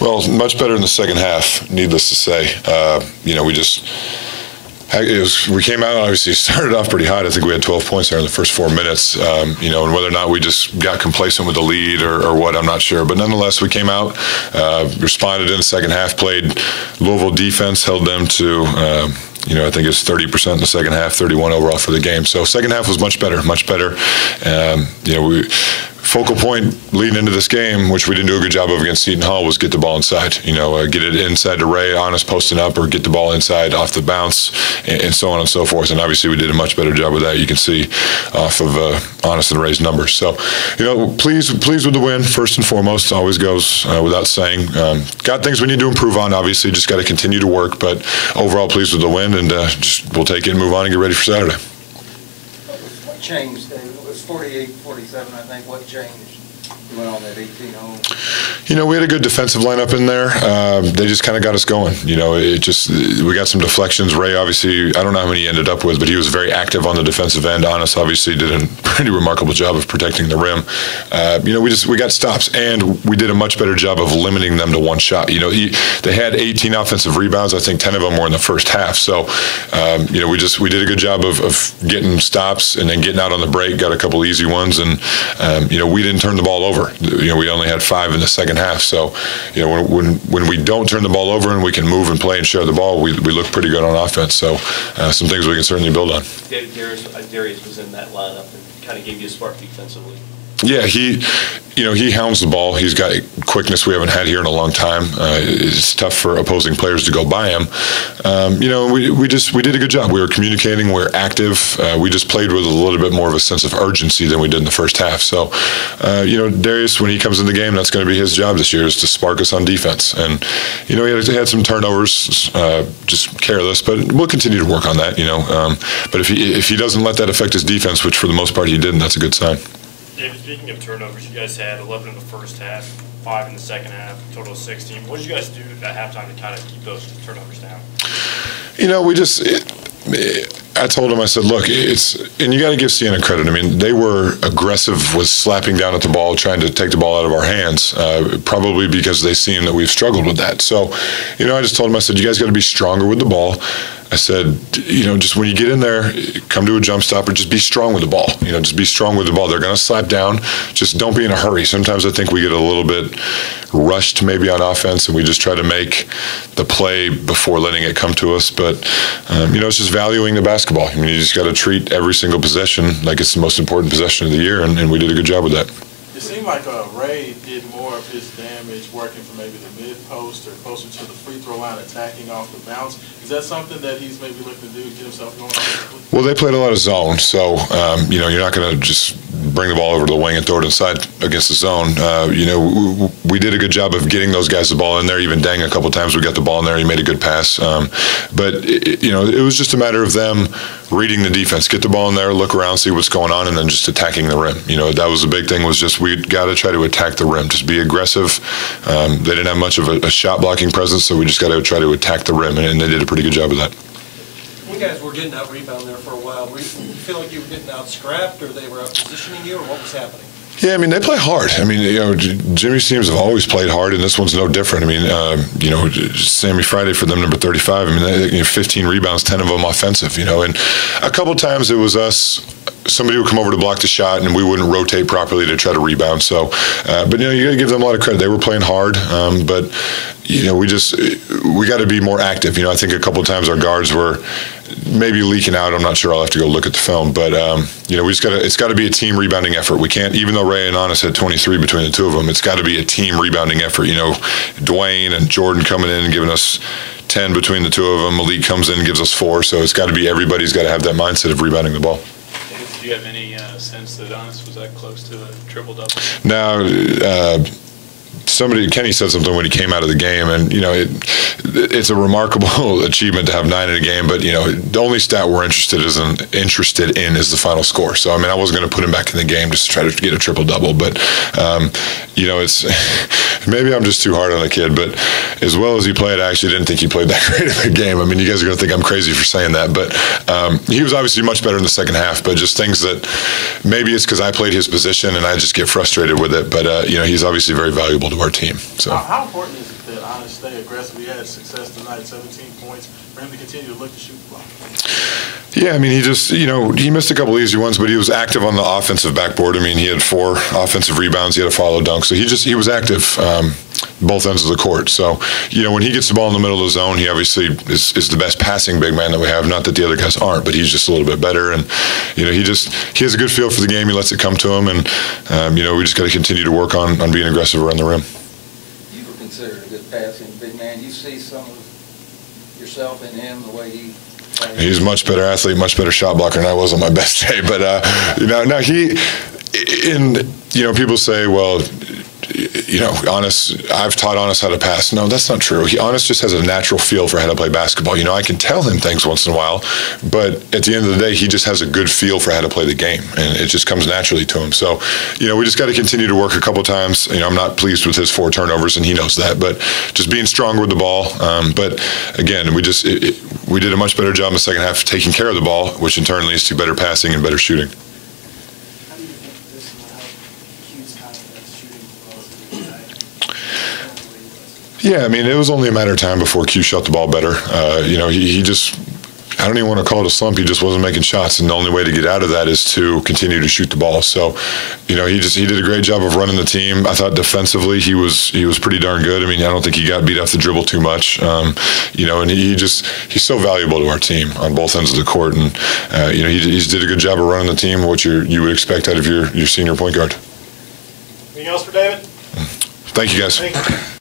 Well, much better in the second half, needless to say. We came out, obviously started off pretty hot. I think we had 12 points there in the first 4 minutes, and whether or not we just got complacent with the lead or what, I'm not sure. But nonetheless, we came out, responded in the second half, played Louisville defense, held them to, I think it's 30% in the second half, 31 overall for the game. So second half was much better, much better. Focal point leading into this game, which we didn't do a good job of against Seton Hall, was get the ball inside. Get it inside to Ray, Honest posting up, or get the ball inside off the bounce, and so on and so forth. And obviously we did a much better job with that. You can see off of Honest and Ray's numbers. So, pleased with the win, first and foremost. Always goes without saying. Got things we need to improve on, obviously. Just got to continue to work. But overall, pleased with the win, and we'll take it and move on and get ready for Saturday. What changed, David? It was 48-47, I think. What changed? You went on that 18-0. We had a good defensive lineup in there. They just kind of got us going. We got some deflections. Ray, obviously, I don't know how many he ended up with, but he was very active on the defensive end. Honest, obviously, did a pretty remarkable job of protecting the rim. We got stops, and we did a much better job of limiting them to one shot. They had 18 offensive rebounds. I think 10 of them were in the first half. So, we did a good job of getting stops and then getting out on the break. Got a couple easy ones, and we didn't turn the ball over. We only had 5 in the second half. So, when we don't turn the ball over and we can move and play and share the ball, we look pretty good on offense. So, some things we can certainly build on. David, Darius was in that lineup and kind of gave you a spark defensively. Yeah, he hounds the ball. He's got quickness we haven't had here in a long time. It's tough for opposing players to go by him. We did a good job. We were communicating. We were active. We just played with a little bit more of a sense of urgency than we did in the first half. So, Darius, when he comes in the game, that's going to be his job this year, is to spark us on defense. And he had some turnovers, just careless, but we'll continue to work on that. But if he doesn't let that affect his defense, which for the most part he didn't, that's a good sign. David, speaking of turnovers, you guys had 11 in the first half, 5 in the second half, total of 16. What did you guys do at halftime to kind of keep those turnovers down? I told him, I said, look, and you got to give Siena credit. I mean, they were aggressive with slapping down at the ball, trying to take the ball out of our hands, probably because they've seen that we've struggled with that. So, I just told him, I said, you guys got to be stronger with the ball. I said, just when you get in there, come to a jump stop or just be strong with the ball. Just be strong with the ball. They're going to slap down. Just don't be in a hurry. Sometimes I think we get a little bit rushed maybe on offense, and we just try to make the play before letting it come to us. But, it's just valuing the basketball. You just got to treat every single possession like it's the most important possession of the year, and we did a good job with that. It seemed like Ray did more of his damage working from maybe the mid-post or closer to the free throw line, attacking off the bounce. Is that something that he's maybe looking to do to get himself going on? Well, they played a lot of zone, so, you're not going to just bring the ball over to the wing and throw it inside against the zone. We did a good job of getting those guys the ball in there. Even Dang, a couple times we got the ball in there. He made a good pass. But, it was just a matter of them reading the defense, get the ball in there, look around, see what's going on, and then just attacking the rim. That was the big thing, was just we got to try to attack the rim, just be aggressive. They didn't have much of a shot blocking presence, so we just got to try to attack the rim, and they did a pretty good job of that. You guys were getting out rebound there for a while. Did you feel like you were getting out scrapped, or they were out positioning you, or what was happening? Yeah, they play hard. Jimmy's teams have always played hard, and this one's no different. Sammy Friday for them, number 35. 15 rebounds, 10 of them offensive. And a couple times it was us. Somebody would come over to block the shot, and we wouldn't rotate properly to try to rebound. So, but you got to give them a lot of credit. They were playing hard, but we got to be more active. I think a couple times our guards were maybe leaking out. I'm not sure. I'll have to go look at the film. But it's got to be a team rebounding effort. We can't, even though Ray and Honest had 23 between the two of them, it's got to be a team rebounding effort. Dwayne and Jordan coming in and giving us 10 between the two of them. Malik comes in and gives us 4. So it's got to be, everybody's got to have that mindset of rebounding the ball. Do you have any sense that Honest was that close to a triple-double? Now, Kenny said something when he came out of the game, and it's a remarkable achievement to have 9 in a game. But the only stat we're interested in is the final score. So I wasn't going to put him back in the game just to try to get a triple double. But it's maybe I'm just too hard on the kid. But as well as he played, I actually didn't think he played that great of a game. You guys are going to think I'm crazy for saying that, but he was obviously much better in the second half. But just things that maybe it's because I played his position and I just get frustrated with it. But he's obviously very valuable to our team. So how important is it kind of stay aggressive. He had success tonight, 17 points. For him to continue to look to shoot the ball. Yeah, I mean, he just, he missed a couple easy ones, but he was active on the offensive backboard. I mean, he had 4 offensive rebounds. He had a follow dunk. So he was active both ends of the court. So, when he gets the ball in the middle of the zone, he obviously is the best passing big man that we have. Not that the other guys aren't, but he's just a little bit better. And, he has a good feel for the game. He lets it come to him. And, we just got to continue to work on being aggressive around the rim. You were considered a good passing big man. You see some of yourself in him, the way he plays? He's a much better athlete, much better shot blocker than I was on my best day. But, people say, well, I've taught Honest how to pass. No, that's not true. Honest just has a natural feel for how to play basketball. I can tell him things once in a while, but at the end of the day, he just has a good feel for how to play the game, and it just comes naturally to him. So, we just got to continue to work a couple times. I'm not pleased with his 4 turnovers, and he knows that, but just being stronger with the ball. But again, we did a much better job in the second half taking care of the ball, which in turn leads to better passing and better shooting. How do you think this will help Q's confidence shooting the balls tonight? Yeah, I mean, it was only a matter of time before Q shot the ball better. He just, I don't even want to call it a slump. He just wasn't making shots, and the only way to get out of that is to continue to shoot the ball. So, he did a great job of running the team. I thought defensively he was pretty darn good. I mean, I don't think he got beat off the dribble too much. And he's so valuable to our team on both ends of the court, and he did a good job of running the team, what you would expect out of your senior point guard. Anything else for David? Thank you, guys. Thank you.